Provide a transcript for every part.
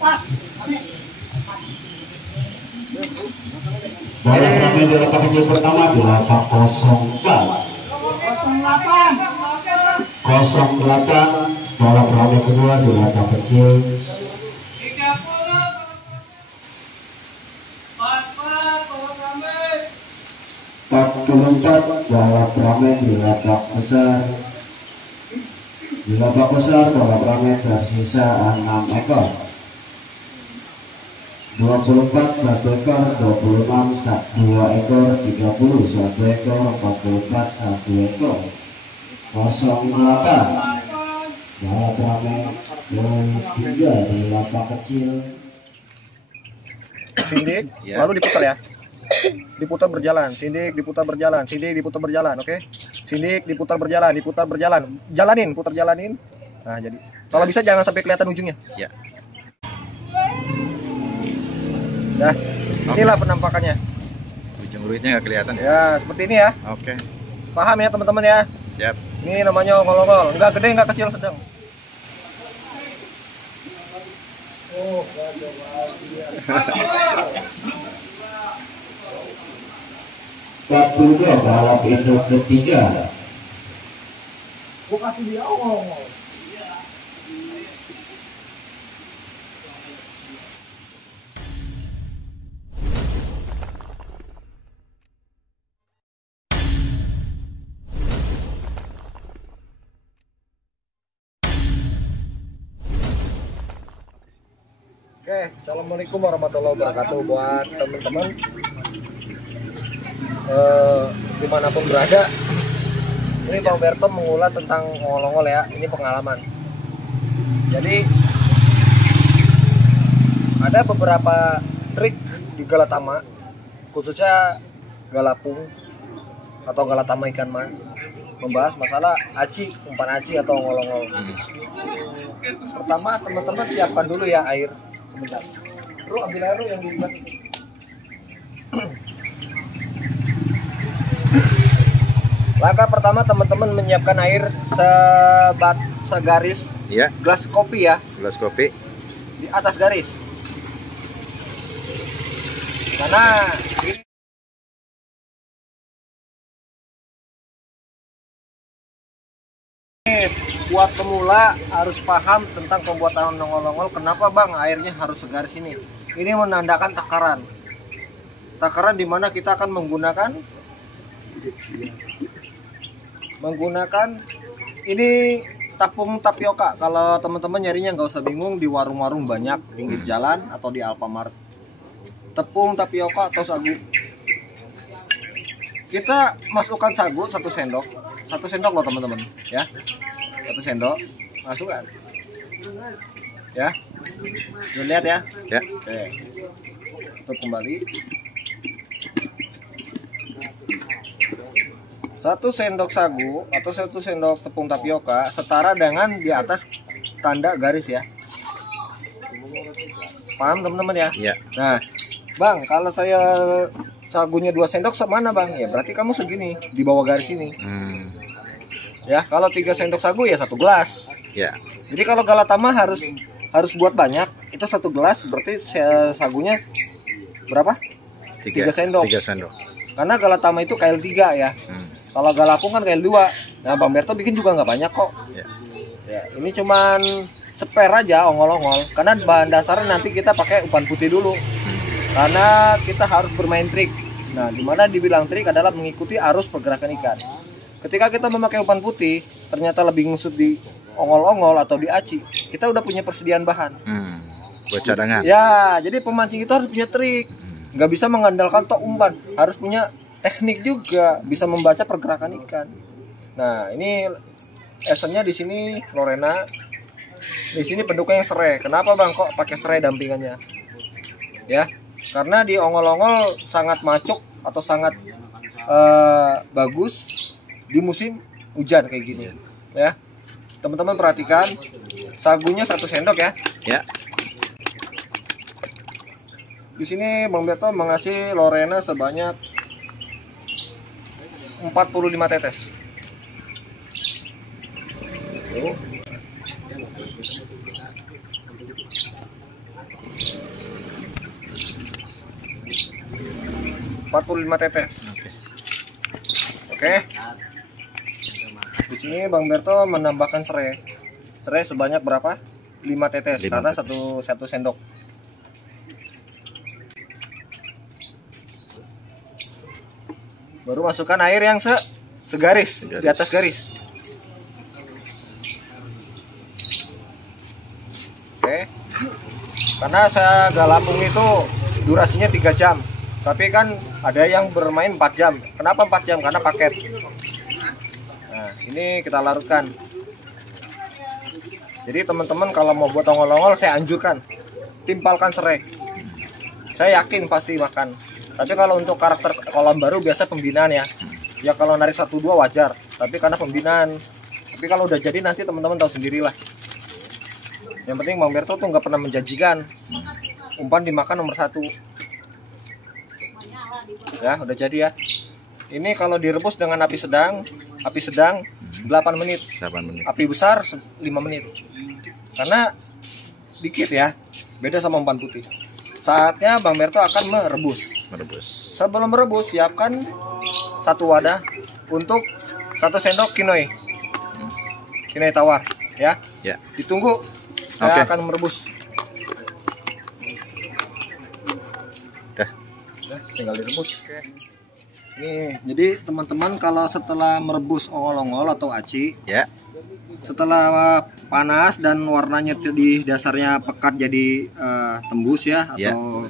Bola terakhir di lapak kecil pertama di lapak 04 08. Bola terakhir kedua di lapak kecil 44. Bola terakhir di lapak besar. Di lapak besar bola terakhir tersisa 6 ekor. 24 1 ekor, 26 2 ekor, 30 1 ekor, 44 1 ekor, 08. Bola terakhir yang 3 di lapak kecil. Sindik, lalu diputar ya. Diputar berjalan, sindik diputar berjalan, sindik diputar berjalan, oke? Sindik diputar berjalan, jalanin, putar jalanin. Nah, jadi kalau bisa jangan sampai kelihatan ujungnya. Ya. Nah, inilah penampakannya. Ujung luitnya nggak kelihatan ya? Ya, seperti ini ya. Oke. Paham ya teman-teman ya? Siap. Ini namanya ongol-ongol, nggak gede, nggak kecil, sedang. 42 balap induk ketiga. Gua kasih dia ongol-ongol. Oke, assalamualaikum warahmatullahi wabarakatuh buat teman-teman dimanapun berada. Ini Bang Berto mengulas tentang ongol-ongol ya. Ini pengalaman. Jadi ada beberapa trik di Galatama, khususnya Galapung atau Galatama ikan mas, membahas masalah aci, umpan aci atau ongol-ongol. Pertama teman-teman siapkan dulu ya air. Sebentar. Bro, ambil air yang di belakang. Langkah pertama teman-teman menyiapkan air segaris. Iya. Gelas kopi ya. Gelas kopi. Di atas garis. Karena ini buat pemula harus paham tentang pembuatan ongol-ongol. Kenapa Bang airnya harus segaris ini? Ini menandakan takaran. Takaran dimana kita akan menggunakan ini tepung tapioka. Kalau teman-teman nyarinya nggak usah bingung, di warung-warung banyak pinggir jalan atau di Alfamart. Tepung tapioka atau sagu. Kita masukkan sagu 1 sendok. 1 sendok loh teman-teman ya. 1 sendok masukkan ya. Lihat ya. Ya. Oke. Tutup kembali. 1 sendok sagu atau 1 sendok tepung tapioka setara dengan di atas tanda garis ya. Paham teman-teman ya? Iya. Nah, Bang, kalau saya sagunya 2 sendok semana Bang? Ya berarti kamu segini di bawah garis ini. Ya, kalau 3 sendok sagu ya 1 gelas. Ya. Jadi kalau Galatama harus buat banyak, itu 1 gelas berarti sagunya berapa? 3 sendok. 3 sendok. Karena Galatama itu KL 3 ya. Kalau Galapung kan KL 2. Nah, Bang Berto bikin juga nggak banyak kok. Ya. Ya, ini cuman spare aja ongol-ongol. Karena bahan dasarnya nanti kita pakai umpan putih dulu. Karena kita harus bermain trik. Nah, dimana dibilang trik adalah mengikuti arus pergerakan ikan. Ketika kita memakai umpan putih, ternyata lebih ngusut di ongol-ongol atau di aci, kita udah punya persediaan bahan. Buat cadangan. Ya, jadi pemancing itu harus punya trik. Nggak bisa mengandalkan tok umpan, harus punya teknik juga, bisa membaca pergerakan ikan. Nah, ini esennya di sini Lorena. Di sini pendukungnya serai. Kenapa Bang kok pakai serai dampingannya? Ya, karena di ongol-ongol sangat macuk atau sangat bagus di musim hujan kayak gini. Ya, teman-teman perhatikan, sagunya 1 sendok ya. Ya. Di sini Bang Beto mengasih Lorena sebanyak 45 tetes. tetes. Oke. Oke. Di sini Bang Berto menambahkan serai. Serai sebanyak berapa? 5 tetes 5 karena tetes. satu sendok. Baru masukkan air yang segaris di atas garis. Oke. Karena saya galapung itu durasinya 3 jam. Tapi kan ada yang bermain 4 jam. Kenapa 4 jam? Karena paket. Nah, ini kita larutkan. Jadi teman-teman kalau mau buat ongol-ongol saya anjurkan timpalkan serai. Saya yakin pasti makan. Tapi kalau untuk karakter kolam baru biasa pembinaan ya. Ya kalau narik 1-2 wajar. Tapi karena pembinaan. Tapi kalau udah jadi nanti teman-teman tahu sendirilah. Yang penting Bang Berto tuh nggak pernah menjanjikan umpan dimakan nomor 1. Ya udah jadi ya. Ini kalau direbus dengan api sedang 8 menit. 8 menit. Api besar 5 menit. Karena dikit ya. Beda sama umpan putih. Saatnya Bang Berto akan merebus. Sebelum merebus siapkan 1 wadah untuk 1 sendok kinoi. Kinoi tawar ya. Ya. Ditunggu. Saya Oke. akan merebus. Udah. Tinggal direbus. Oke. Nih, jadi teman-teman kalau setelah merebus ongol-ongol atau aci, Ya. setelah panas dan warnanya di dasarnya pekat jadi tembus ya Ya. atau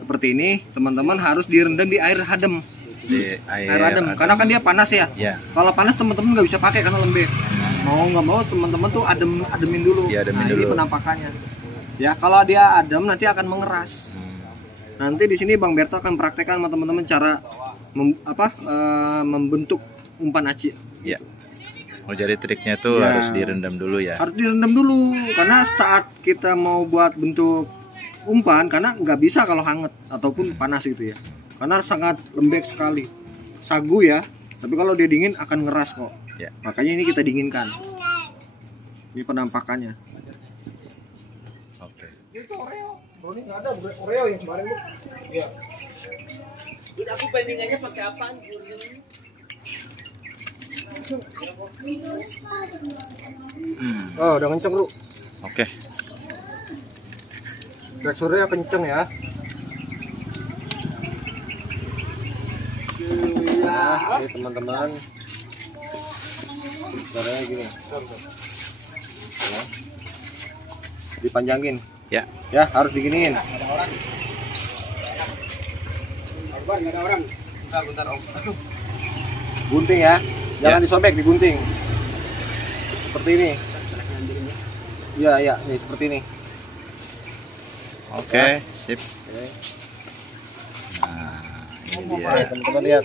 seperti ini, teman-teman harus direndam di air adem. Di Air adem, karena kan dia panas ya. Ya. Kalau panas teman-teman nggak bisa pakai karena lembek. Mau nggak mau teman-teman tuh ademin dulu. Diademin Nah, ini dulu. penampakannya. Ya, kalau dia adem nanti akan mengeras. Nanti di sini Bang Berto akan praktekkan sama teman-teman cara membentuk umpan aci. Ya. Oh, jadi triknya tuh Ya. harus direndam dulu ya. Harus direndam dulu karena saat kita mau buat bentuk umpan, karena nggak bisa kalau hangat ataupun panas gitu ya. Karena sangat lembek sekali. Sagu ya. Tapi kalau dia dingin akan ngeras kok. Ya. Makanya ini kita dinginkan. Ini penampakannya. Oke. Itu Oreo. Brownie nggak ada, Oreo yang kemarin bu. Iya. Udah aku bandingannya pakai apaan? Oh, udah kenceng lu. Oke. Teksturnya kenceng ya. Nah, ini teman-teman. Caranya gini. Ya. Dipanjangin. Ya. Ya, harus diginiin. Bentar, Om. Aduh. Gunting ya. Jangan Ya. disobek, digunting. Seperti ini. Iya, iya, nih seperti ini. Oke, sip. Oke. Nah, ini Oke, dia. teman-teman lihat.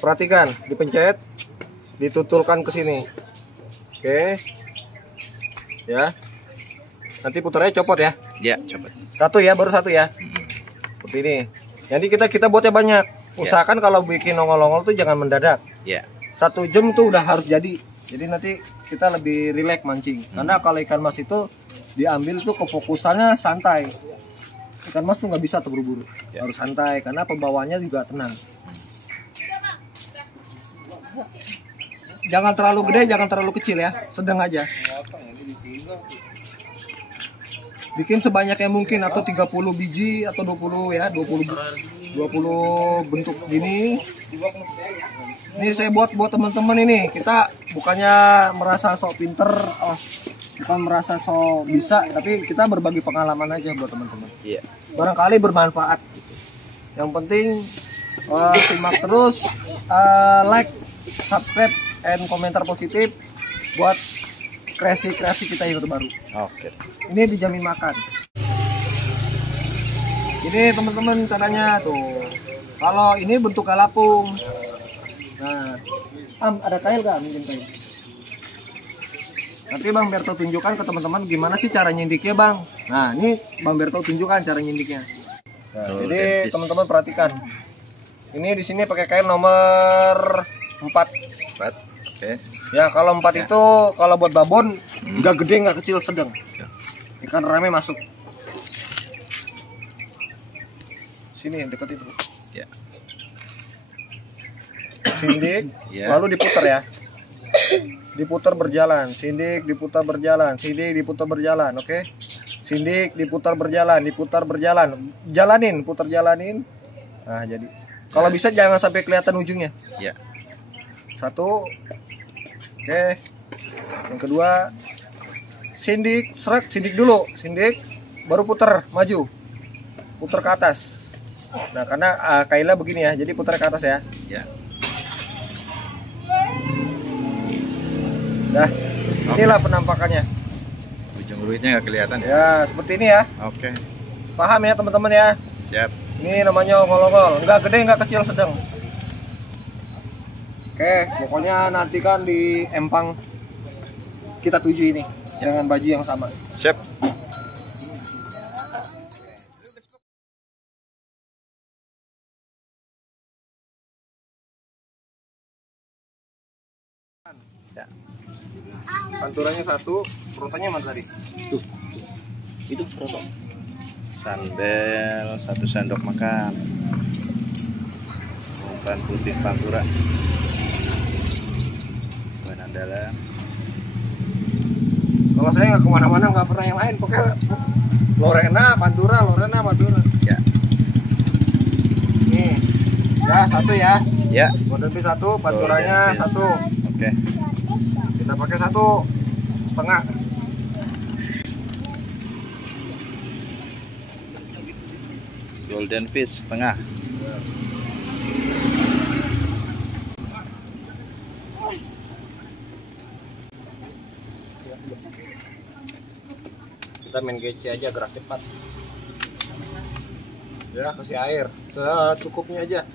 Perhatikan, dipencet, ditutulkan ke sini. Oke. Ya. Nanti putarnya copot ya. Ya, coba. Satu ya, baru satu ya. Seperti ini. Jadi kita buatnya banyak. Usahakan kalau bikin ongol-ongol tuh jangan mendadak. Ya. 1 jam tuh udah harus jadi. Jadi nanti kita lebih rileks mancing. Karena kalau ikan mas itu diambil tuh kefokusannya santai. Ikan mas tuh nggak bisa terburu-buru. Ya. Harus santai karena pembawanya juga tenang. Jangan terlalu gede, jangan terlalu kecil ya. Sedang aja. Bikin sebanyak yang mungkin atau 30 biji atau 20 ya, 20 bentuk gini. Ini saya buat teman-teman ini. Kita bukannya merasa sok pinter, bukan merasa sok bisa, tapi kita berbagi pengalaman aja buat teman-teman. Iya. Barangkali bermanfaat. Yang penting simak terus, like, subscribe, and komentar positif buat kreasi-kreasi kita yang terbaru. Oke. Ini dijamin makan. Ini teman-teman caranya tuh. Kalau ini bentuk galapung. Nah, ada kail gak? Mungkin kail. Nanti Bang Berto tunjukkan ke teman-teman gimana sih cara nyindiknya Bang. Nah, ini Bang Berto tunjukkan cara nyindiknya. Nah, Tuh, jadi Dentis. teman-teman perhatikan. Ini di sini pakai kail nomor 4. Oke. Ya kalau 4 itu kalau buat babon nggak gede nggak kecil sedang. Ikan rame masuk. Sini deket itu. Ya. Sindik, Ya. lalu diputar ya. Diputar berjalan, sindik diputar berjalan, sindik diputar berjalan, oke? Sindik diputar berjalan, jalanin, putar jalanin. Nah jadi, kalau bisa jangan sampai kelihatan ujungnya. Ya. 1, oke. Yang kedua, sindik, seret, sindik dulu, sindik, baru putar maju, putar ke atas. Nah karena kaila begini ya, jadi putar ke atas ya. Ya. Nah, inilah penampakannya. Ujung luitnya nggak kelihatan ya. Ya, seperti ini ya. Oke. Paham ya teman-teman ya? Siap. Ini namanya ongol-ongol. Nggak gede, nggak kecil, sedang. Oke, pokoknya nantikan di empang kita tuju ini dengan baju yang sama. Siap. Ya. Panturannya 1, protonya mana tadi? Itu proto. Sandel 1 sendok makan. Umpan putih pantura. Bahan andalan. Kalau saya nggak kemana-mana, nggak pernah yang lain, pokoknya Lorena, Pantura. Ya. Nih, ya 1 ya. Ya. Golden fish 1, panturanya Golden fish. 1. Oke. Kita pakai 1,5. Golden fish setengah. Kita main gece aja, gerak cepat. Ya, kasih air secukupnya aja.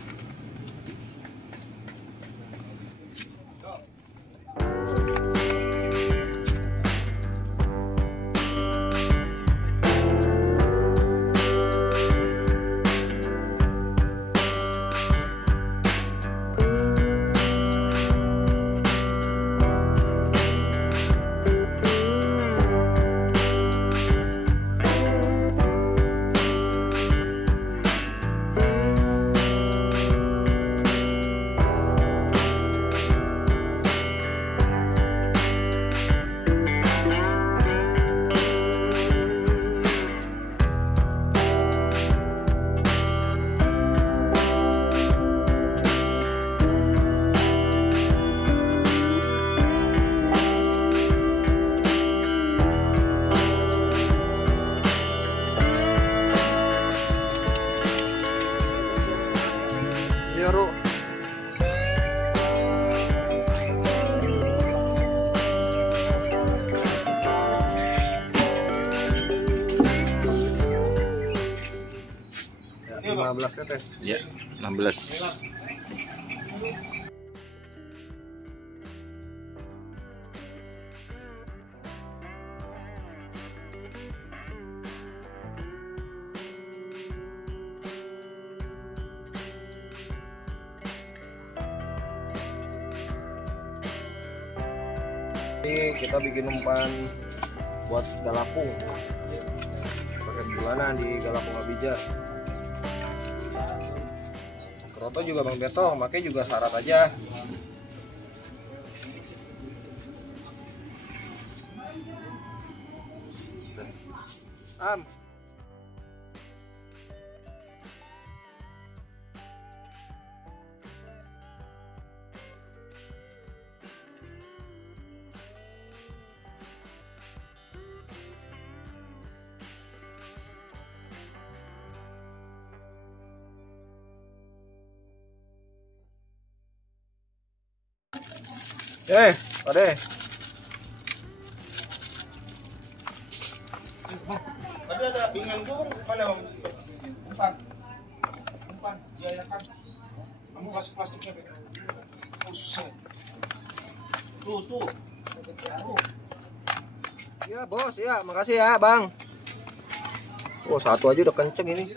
Iya, Ru. Ya, 15 tetes. Ya. 16. Ini kita bikin umpan buat galapung. Pakai bulanan di galapung Abijah. Kroto juga Bang Beto, makanya juga syarat aja. Am. Pade. Ada ingin gua mana Bang? Umpan, ya kan. Kamu kasih plastiknya. Buset. Tuh. Ya, Bos, ya, makasih ya, Bang. Oh, 1 aja udah kenceng ini.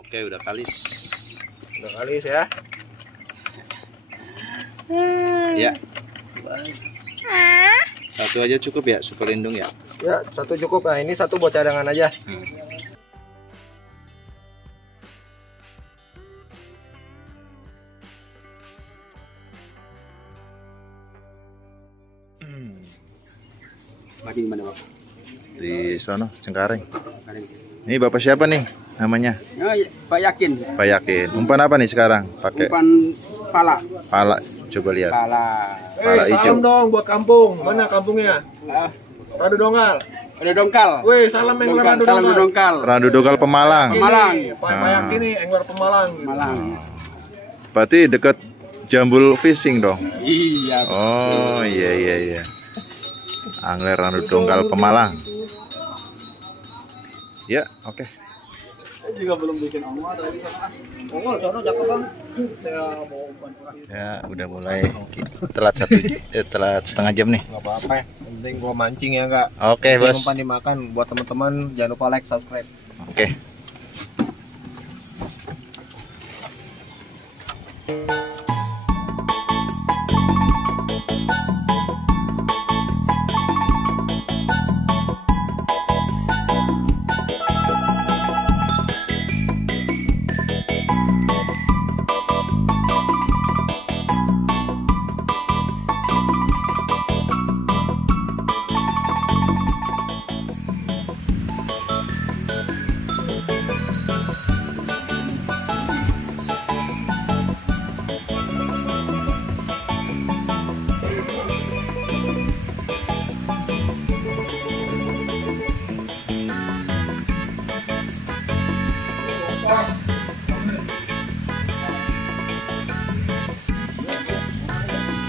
Oke, udah kalis. Udah kalis ya. Ya. Satu aja cukup ya, super lindung ya. Ya, satu cukup. Nah, ini satu buat cadangan aja. Bading mana Bapak? Di sono Cengkareng. Bading. Ini Bapak siapa nih namanya? Oh, iya, Pak Yakin. Pak Yakin. Umpan apa nih sekarang? Pakai Umpan pala. pala. Coba lihat. Pala. Pala hijau. Salam dong buat kampung. Mana kampungnya? Ah, Radu Dongal. ada dongkal. Wih, salam angler Radu Salam Dongal. dongkal. Randu Dogal Pemalang. Pemalang. Pak Yakin nih, angler Pemalang. Malang. Berarti dekat Jambul Fishing dong. Iya. Oh iya. Angler Randu Dogal Pemalang. Ya, oke. Juga belum bikin ongol tadi. Ongol, sono cakep bang. Saya mau umpan. Ya, udah mulai telat telat setengah jam nih. Gak apa-apa ya. Yang penting gua mancing ya enggak. Oke, Bos. Umpan dimakan. Buat teman-teman jangan lupa like, subscribe. Oke.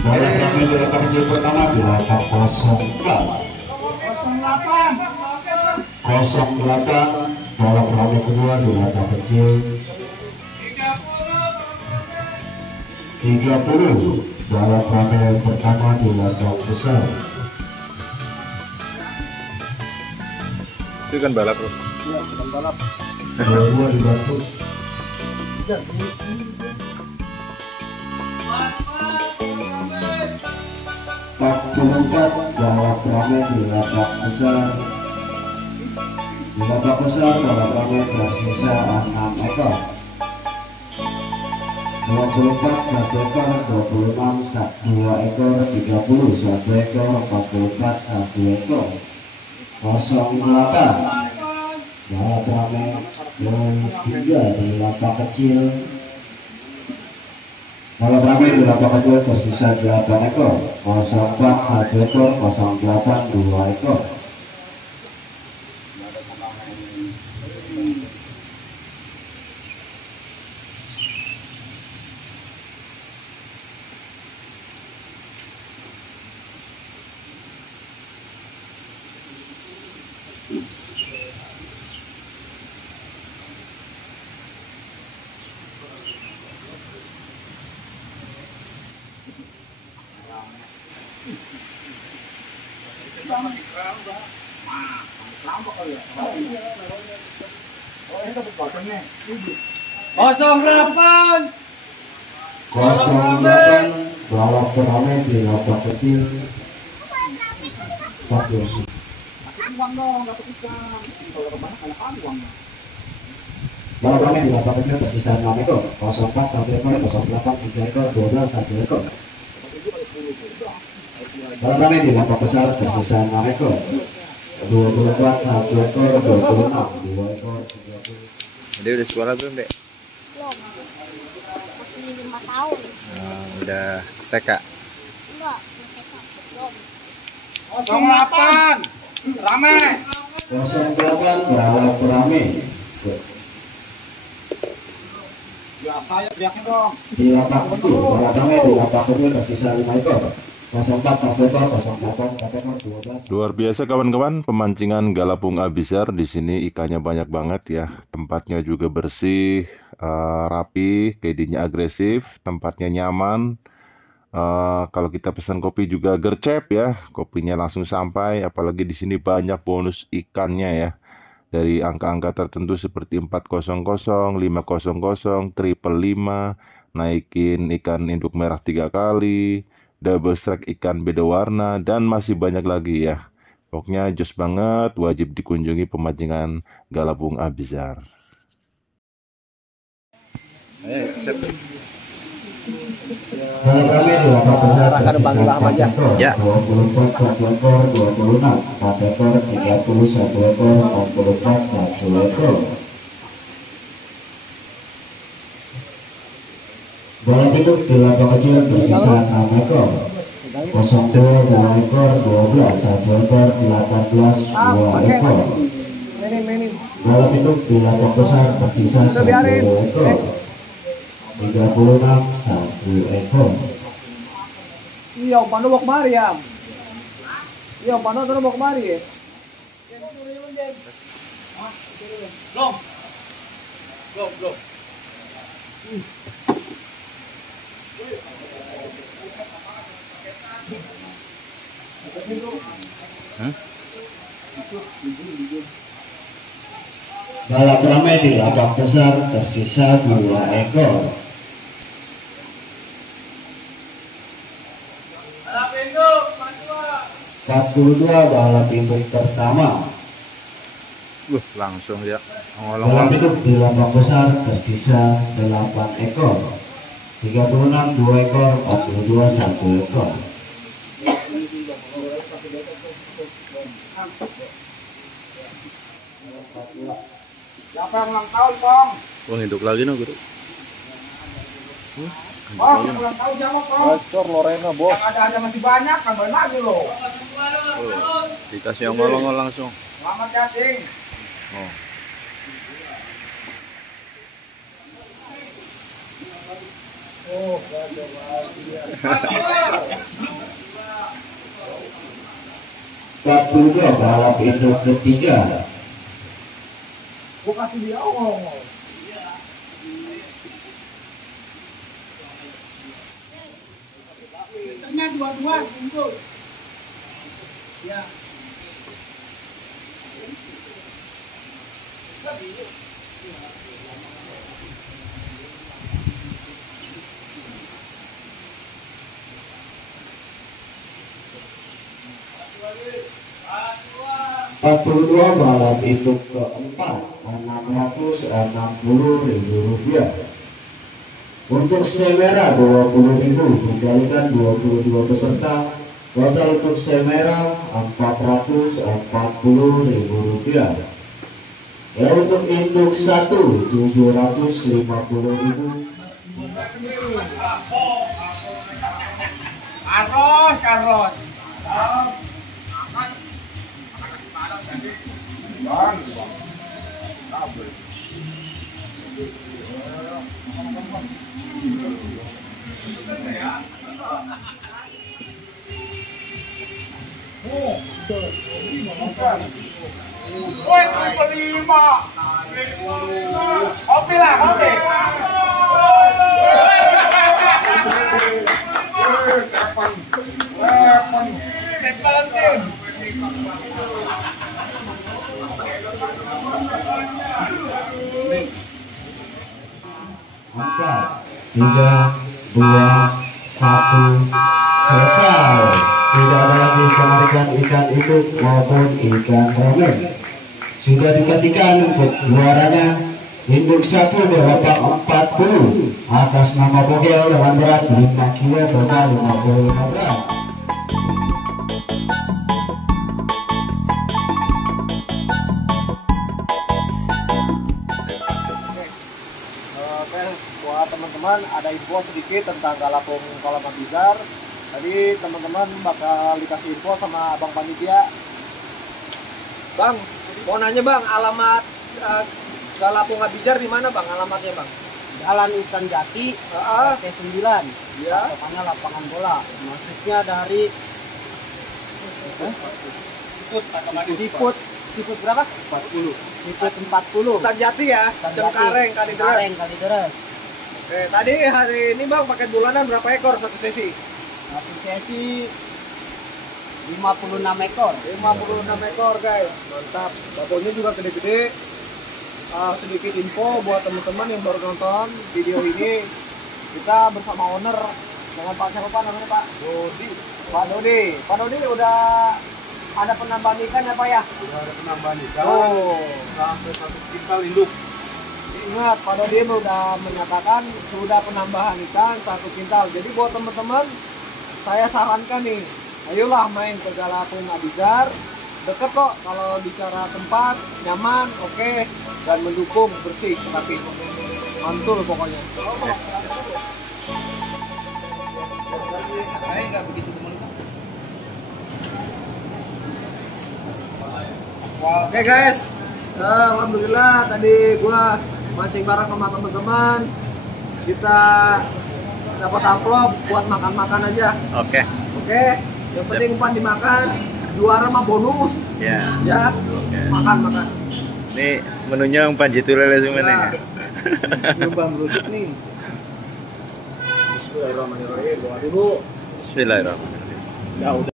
Bola kami direkam di pertama di lapak 08 bola kami kedua di lapak kecil 30 bola kami pertama di lapak besar. Itu kan balap, Bro. Iya, bukan balap. Dua dibantu. Pak Pemungkat bola kami di lapak besar. Di lapak besar bola kami tersisa 6 ekor. 24 1 ekor, 26 2 ekor, 30 1 ekor, 44 1 ekor, 08 bola kami yang 3 di lapak kecil. Bola kami di lapak kecil tersisa 8 ekor, 04 1 ekor, 08 2 ekor. Kosong 08 balap perame di lapak kecil 40. Balap perame di lapak kecil tersisa 6 ekor, 04 1 ekor, 08 3 ekor, 12 1 ekor. Balap perame di lapak besar tersisa 6 ekor, 24 1 ekor, 26 2 ekor, 30. Dia udah sekolah belum, Dek? Belum. Masih 5 tahun. Udah TK. Enggak, masih belum. 08. Rame. 08 balap perame di lapak kecil, balap perame di lapak kecil tersisa 5 ekor, 04 1 ekor, 08 4 ekor, 12. Luar biasa kawan-kawan, pemancingan galapung abisar di sini ikannya banyak banget ya. Tempatnya juga bersih, rapi, kedinya agresif, tempatnya nyaman. Kalau kita pesan kopi juga gercep ya, kopinya langsung sampai. Apalagi di sini banyak bonus ikannya ya. dari angka-angka tertentu seperti 400, 500, triple 5, naikin ikan induk merah 3 kali, double strike ikan beda warna, dan masih banyak lagi ya. Pokoknya jos banget, wajib dikunjungi pemancingan Galapung Abizar. Kami di Bapak Besar Banglah aja. Ya. 24 1 ekor, 26 4 ekor, 30 1 ekor, 44 1 ekor. Bola pinduk di lapak kecil tersisa 6 ekor. 02 2 ekor, 12 1 ekor, 18 2 ekor. Bola pinduk di lapak besar tersisa 1 ekor. 36 1 ekor. Iya, Pano mau kemari ya. Iya, Pano terus mau kemari ya. Balap ramai di lapak besar tersisa 2 ekor. 42 balap induk pertama. Langsung ya. Balap induk di lapak besar tersisa 8 ekor. 36 2 ekor, 42 1 ekor. Siapa yang ulang tahun, Pong? Hidup lagi no guru. Pong, yang ulang tahun siapa, Pong? Bocor Lorena, bos. Yang ada masih banyak, tambahin lagi loh. Dikasih yang ngolong langsung. Selamat ya, Ding. Oh. Dua balap induk ketiga. Gua kasih dia ngomong. Liternya dua-dua bungkus. Ya. Dua balap induk keempat, 660.000 rupiah. Untuk semera 20.000 dikalikan 22 peserta, total untuk semera 440.000 rupiah. Ya, untuk induk 1 750.000. Carlos. Woi, kelima. Kopi lah, kopi. Empat, 3, 2, 1, selesai. Tidak ada lagi penarikan ikan induk maupun ikan ramen. Sudah dikatikan untuk juaranya induk 1 beropak 40 atas nama bogel dengan berat 5 kg 55 gram. Oke, buat teman-teman ada info sedikit tentang Galapung Kolam Abizar. Tadi teman-teman bakal dikasih info sama Abang Panitia. Bang, mau nanya Bang, alamat Galapung Abizar di mana Bang? Alamatnya Bang? Jalan Hutan Jati, RT 9, Ya. depannya lapangan bola. Masuknya dari Siput berapa? 40. Siput 40. Hutan Jati ya, Hutan Jati. Cengkareng, Kalideres. Kalideres. Oke, tadi hari ini Bang pakai bulanan berapa ekor satu sesi? Satu sesi 56 ekor. 56 ekor guys, mantap. Babonya juga gede-gede. Sedikit info buat teman-teman yang baru nonton video ini, kita bersama owner dengan Pak siapa Pak namanya Pak? Dodi. Pak Dodi. Pak Dodi udah ada penambahan ikan ya Pak ya? Sudah ada penambahan ikan. Oh, Sampai 1 kintal induk. ingat Pak Dodi udah menyatakan sudah penambahan ikan 1 kintal. Jadi buat teman-teman, saya sarankan nih, ayolah main ke Galapung Abizar. Deket kok kalau bicara tempat, nyaman, oke, dan mendukung, bersih, rapi. Mantul pokoknya. Oke guys, alhamdulillah tadi gua mancing bareng sama teman-teman. Kita dapat amplop buat makan-makan aja. Oke. Oke, yang penting umpan dimakan, juara mah bonus. Ya. Ya, makan. Ini menunya umpan jitu lele semuanya. Umpan rusuk nih. Bismillahirrahmanirrahim. Doa dulu. Bismillahirrahmanirrahim. Ya udah.